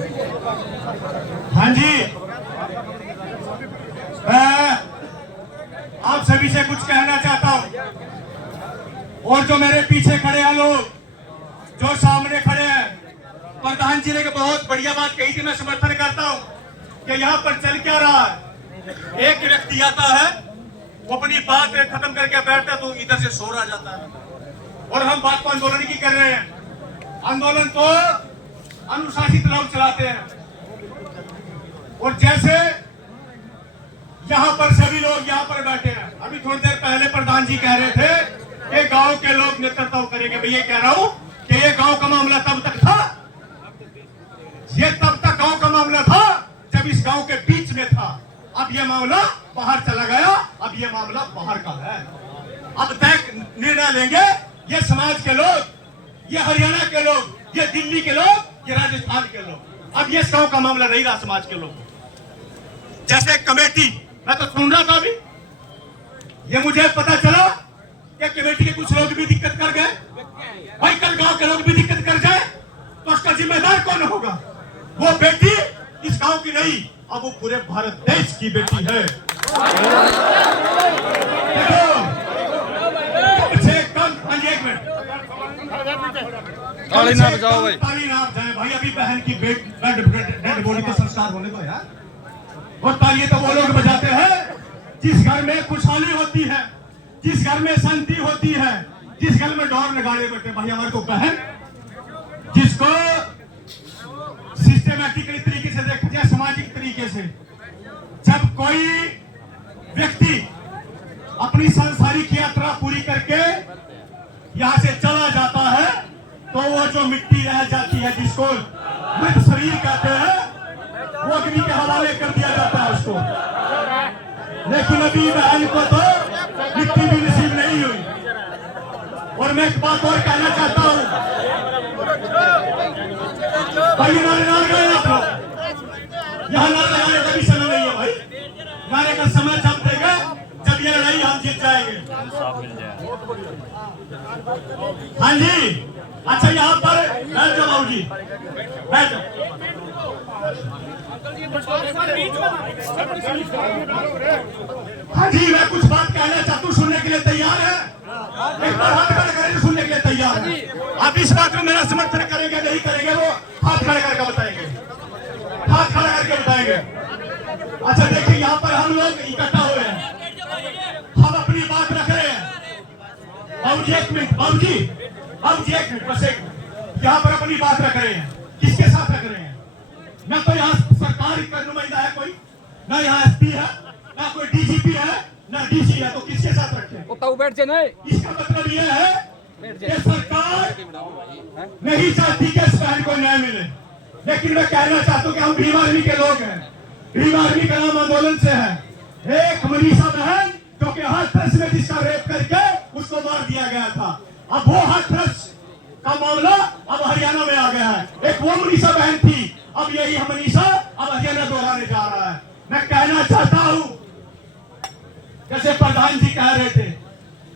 हाँ जी, मैं आप सभी से कुछ कहना चाहता हूं। और जो मेरे पीछे खड़े हैं लोग, जो सामने खड़े हैं, प्रधान जी ने बहुत बढ़िया बात कही थी, मैं समर्थन करता हूं कि यहाँ पर चल क्या रहा है। एक व्यक्ति आता है, वो अपनी बात खत्म करके बैठता है तो इधर से शोर आ जाता है। और हम बात को आंदोलन की कर रहे हैं। आंदोलन तो अनुशासित लोग चलाते हैं। और जैसे यहाँ पर सभी लोग यहाँ पर बैठे हैं, अभी थोड़ी देर पहले प्रधान जी कह रहे थे कि गांव के लोग नेतृत्व करेंगे। भैया कह रहा हूं कि ये गांव का मामला तब तक था, ये तब तक गांव का मामला था जब इस गांव के बीच में था। अब ये मामला बाहर चला गया, अब ये मामला बाहर का है। अब तय निर्णय लेंगे ये समाज के लोग, ये हरियाणा के लोग, ये दिल्ली के लोग, ये राजस्थान के लोग। अब ये गांव का मामला नहीं रहा समाज के लोग। जैसे कमेटी, मैं तो सुन रहा था अभी, ये मुझे पता चला कि कमेटी के कुछ लोग भी दिक्कत कर गए। भाई कल गांव के लोग भी दिक्कत कर जाए तो उसका जिम्मेदार कौन होगा? वो बेटी इस गांव की नहीं, अब वो पूरे भारत देश की बेटी है। ताली ना बजाओ भाई, ताली ना बजाए भाई। अभी बहन की डेड बॉडी का संस्कार होने दो यार। और ताली तो वो लोग बजाते हैं जिस घर में खुशहाली होती है, जिस घर में शांति होती है, जिस घर में ढोल नगाड़े बजते। भाई हमारी तो बहन जिसको सिस्टमैटिकली तरीके से देखा जाए, सामाजिक तरीके से, जब कोई व्यक्ति अपनी सांसारिक यात्रा पूरी करके यहां से चला जाता है तो वो जो मिट्टी रह जाती है, जिसको मृत शरीर कहते हैं, वो अग्नि के हवाले कर दिया जाता है उसको। लेकिन अभी बहन को तो मिट्टी भी नसीब नहीं हुई। और मैं एक बात और कहना चाहता हूं, भाई नारे नारे गए आप लोग, यहाँ नारे लगाने का भी समय नहीं है भाई। नारे का समय जब देगा जब ये लड़ाई हम जीत जाएंगे। हाँ जी, अच्छा यहाँ पर बैठ जाओ बाबू जी, बैठ जाओ। हाँ जी, मैं कुछ बात कहना चाहता हूँ, सुनने के लिए तैयार है? एक बार हाथ खड़ा करेंगे, सुनने के लिए तैयार है? आप इस बात में मेरा समर्थन करेंगे नहीं करेंगे, वो हाथ खड़ा करके बताएंगे, हाथ खड़ा करके बताएंगे। अच्छा देखिए, यहाँ पर हम लोग इकट्ठा हुए हैं, हम अपनी बात रख रहे हैं। बाबू जी एक मिनट, बाबू जी एक मिनट, बस एक मिनट। यहाँ पर अपनी बात रख रहे हैं, किसके साथ रख रहे हैं? ना तो यहाँ सरकार का नुमाइंदा है कोई, ना यहाँ एसपी है, ना कोई डीजीपी है, ना डीसी है, तो किसके साथ रखे? इसका मतलब ये है कि सरकार नहीं चाहती कि इस बहन को न्याय मिले। लेकिन मैं कहना चाहता हूँ कि हम भीम आर्मी के लोग हैं, भीम आर्मी का नाम आंदोलन से है। एक मनीषा बहन जो कि हाथरस में जिसका रेप करके उसको मार दिया गया था, अब वो हाथरस का मामला अब हरियाणा में आ गया है। एक वो मनीषा बहन थी, अब यही मनीषा अब हरियाणा दोहराने जा रहा है। मैं कहना चाहता हूं, जैसे प्रधान जी कह रहे थे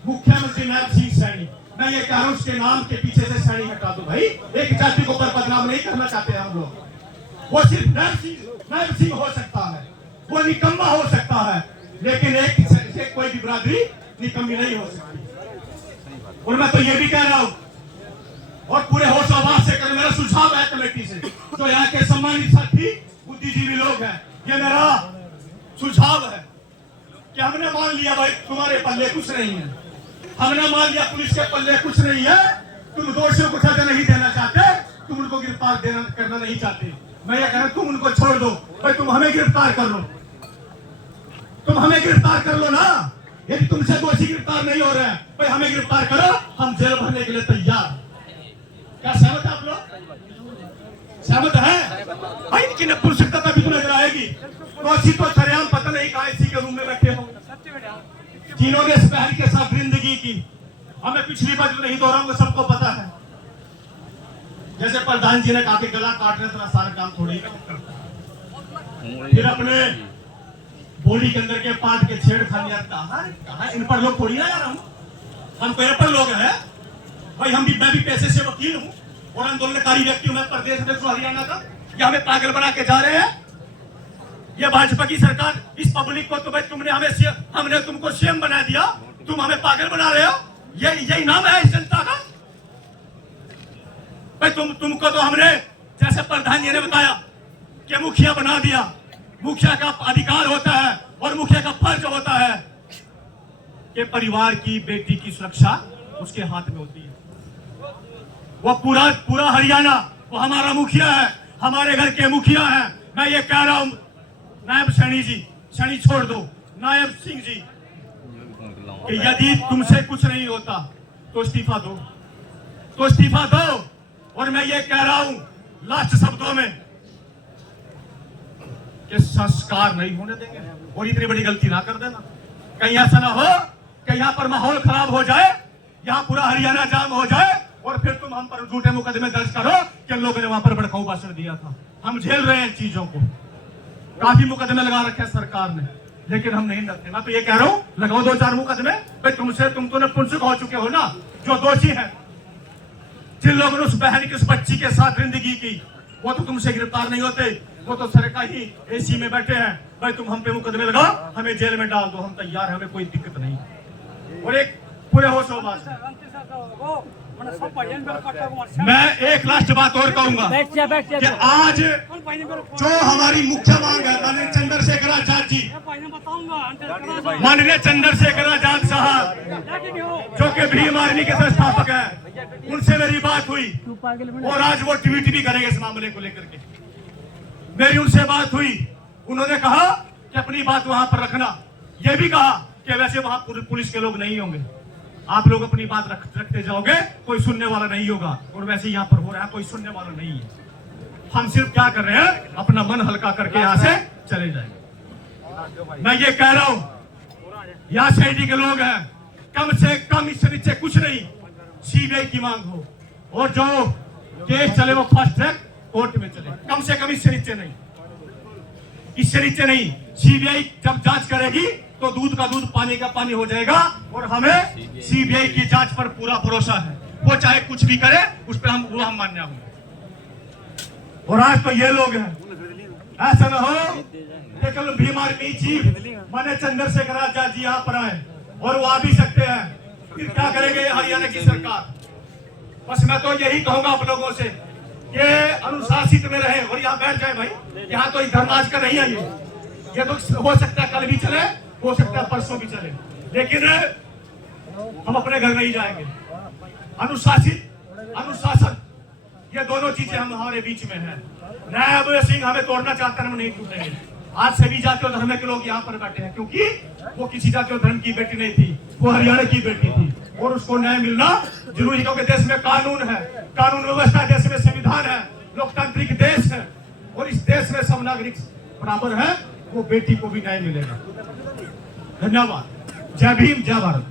मुख्यमंत्री नायब सिंह सैनी, मैं ये कह रहा हूं उसके नाम के पीछे से सैनी हटा दो भाई। एक जाति को पर बदनाम नहीं करना चाहते हम लोग। वो सिर्फ नायब सिंह हो सकता है, वो निकम्मा हो सकता है, लेकिन एक से कोई भी बिरादरी निकम्मी नहीं हो सकती। और मैं तो ये भी कह रहा हूं, और पूरे होश आवाज से कर, मेरा सुझाव है कमेटी से, तो यहाँ के सम्मानित साथी बुद्धिजीवी लोग हैं, ये मेरा सुझाव है कि हमने मान लिया भाई तुम्हारे पल्ले कुछ नहीं है, हमने मान लिया पुलिस के पल्ले कुछ नहीं है, तुम दोषियों को सजा नहीं देना चाहते, तुम उनको गिरफ्तार करना नहीं चाहते। मैं ये कह रहा हूं तुम उनको छोड़ दो भाई, तुम हमें गिरफ्तार कर लो, तुम हमें गिरफ्तार कर लो ना। यदि तुमसे दोषी गिरफ्तार नहीं हो रहे हैं भाई, हमें गिरफ्तार करो, हम जेल भरने के लिए तैयार। क्या सहमत है आप लोग? सहमत है भाई? लेकिन नपुंसकता तभी तो नजर आएगी। दोषी तो सरेआम पता नहीं कहां इसी के रूम में बैठे हो, जिन्होंने इस बहन के साथ जिंदगी की। हमें पिछली बात नहीं दोहराऊंगा, सबको पता है। जैसे प्रधान जी ने कहा कि गला काटने तरह सारा काम थोड़ी फिर अपने बॉडी के अंदर के पार्ट के छेड़खानी कहा इन पर लोग थोड़ी ना जा रहा हूं, हम पैर पर लोग हैं भाई। मैं भी पैसे से वकील हूं और आंदोलनकारी व्यक्ति हूं, मैं प्रदेश में हरियाणा का ये हमें पागल बना के जा रहे हैं। ये भाजपा की सरकार, इस पब्लिक को तो भाई हमने तुमको सीएम बना दिया, तुम हमें पागल बना रहे हो। यही नाम है इस जनता का भाई। तुमको तो हमने जैसे प्रधान जी ने बताया कि मुखिया बना दिया। मुखिया का अधिकार होता है और मुखिया का फर्ज होता है कि परिवार की बेटी की सुरक्षा उसके हाथ में होती है। वो पूरा हरियाणा वो हमारा मुखिया है, हमारे घर के मुखिया है। मैं ये कह रहा हूं नायब सैनी छोड़ दो, नायब सिंह जी, कि यदि तुमसे कुछ नहीं होता तो इस्तीफा दो। और मैं ये कह रहा हूं लास्ट शब्दों में कि संस्कार नहीं होने देंगे और इतनी बड़ी गलती ना कर देना। कहीं ऐसा ना हो कि यहाँ पर माहौल खराब हो जाए, यहाँ पूरा हरियाणा जाम हो जाए और फिर तुम हम पर झूठे मुकदमे दर्ज करो कि लोगों ने वहां पर भड़काऊ भाषण दिया था। हम झेल रहे हैं इन चीजों को, काफी मुकदमे लगा रखे हैं सरकार ने, लेकिन हम नहीं डरते। मैं तो ये कह रहा हूँ लगाओ 2-4 मुकदमे भाई। तुम तो नपुंसक हो चुके हो ना, जो दोषी है, जिन लोगों ने उस बहन की उस बच्ची के साथ जिंदगी की, वो तो तुमसे गिरफ्तार नहीं होते, वो तो सरकार ही एसी में बैठे हैं। भाई तुम हम पे मुकदमे लगाओ, हमें जेल में डाल दो, हम तैयार हैं, हमें कोई दिक्कत नहीं। और एक पूरे होश मैं एक लास्ट बात और कहूंगा कि आज जो हमारी मुख्य मांग है, माननीय चंद्रशेखर आजाद जी, माननीय चंद्रशेखर आजाद साहब जो कि भीम आर्मी के संस्थापक हैं, उनसे मेरी बात हुई और आज वो ट्वीट भी करेंगे इस मामले को लेकर के। मेरी उनसे बात हुई, उन्होंने कहा कि अपनी बात वहां पर रखना। ये भी कहा कि वैसे वहां पुलिस के लोग नहीं होंगे, आप लोग अपनी बात रखते जाओगे, कोई सुनने वाला नहीं होगा। और वैसे यहाँ पर हो रहा है, कोई सुनने वाला नहीं है। हम सिर्फ क्या कर रहे हैं, अपना मन हल्का करके यहाँ से चले जाएंगे। मैं ये कह रहा हूँ यहाँ सीआईडी के लोग हैं, कम से कम इससे नीचे कुछ नहीं, सीबीआई की मांग हो और जो केस चले वो फास्ट ट्रैक कोर्ट में चले, कम से कम इससे नीचे नहीं, इससे नीचे नहीं। सीबीआई जब जांच करेगी तो दूध का दूध पानी का पानी हो जाएगा और हमें सीबीआई की जांच पर पूरा भरोसा है। वो चाहे कुछ भी करे उस पर हम मान्य होंगे। और आज तो ये लोग हैं, ऐसा ना हो कि कल भीम आर्मी चीफ माने चंद्रशेखर आजाद जी यहाँ पर आए और वो आ भी सकते हैं, फिर क्या करेंगे हरियाणा की सरकार। बस मैं तो यही कहूंगा आप लोगों से कि अनुशासित में रहे और यहाँ बैठ जाए भाई। यहाँ तो धर्माज का नहीं है, ये तो हो सकता है कल भी चले, हो सकता है परसों भी चले, लेकिन हम अपने घर नहीं जाएंगे। अनुशासन ये दोनों चीजें हम हमारे बीच में है। नायब सिंह हमें तोड़ना चाहते हैं, हम नहीं टूटेंगे। आज सभी जाति और धर्म के लोग यहाँ पर बैठे हैं क्योंकि वो किसी जाति और धर्म की बेटी नहीं थी, वो हरियाणा की बेटी थी और उसको न्याय मिलना जरूरी है। क्योंकि देश में कानून है, कानून व्यवस्था, देश में संविधान है, लोकतांत्रिक देश है और इस देश में सब नागरिक बराबर है, वो बेटी को भी न्याय मिलेगा। धन्यवाद। जय भीम, जय भारत।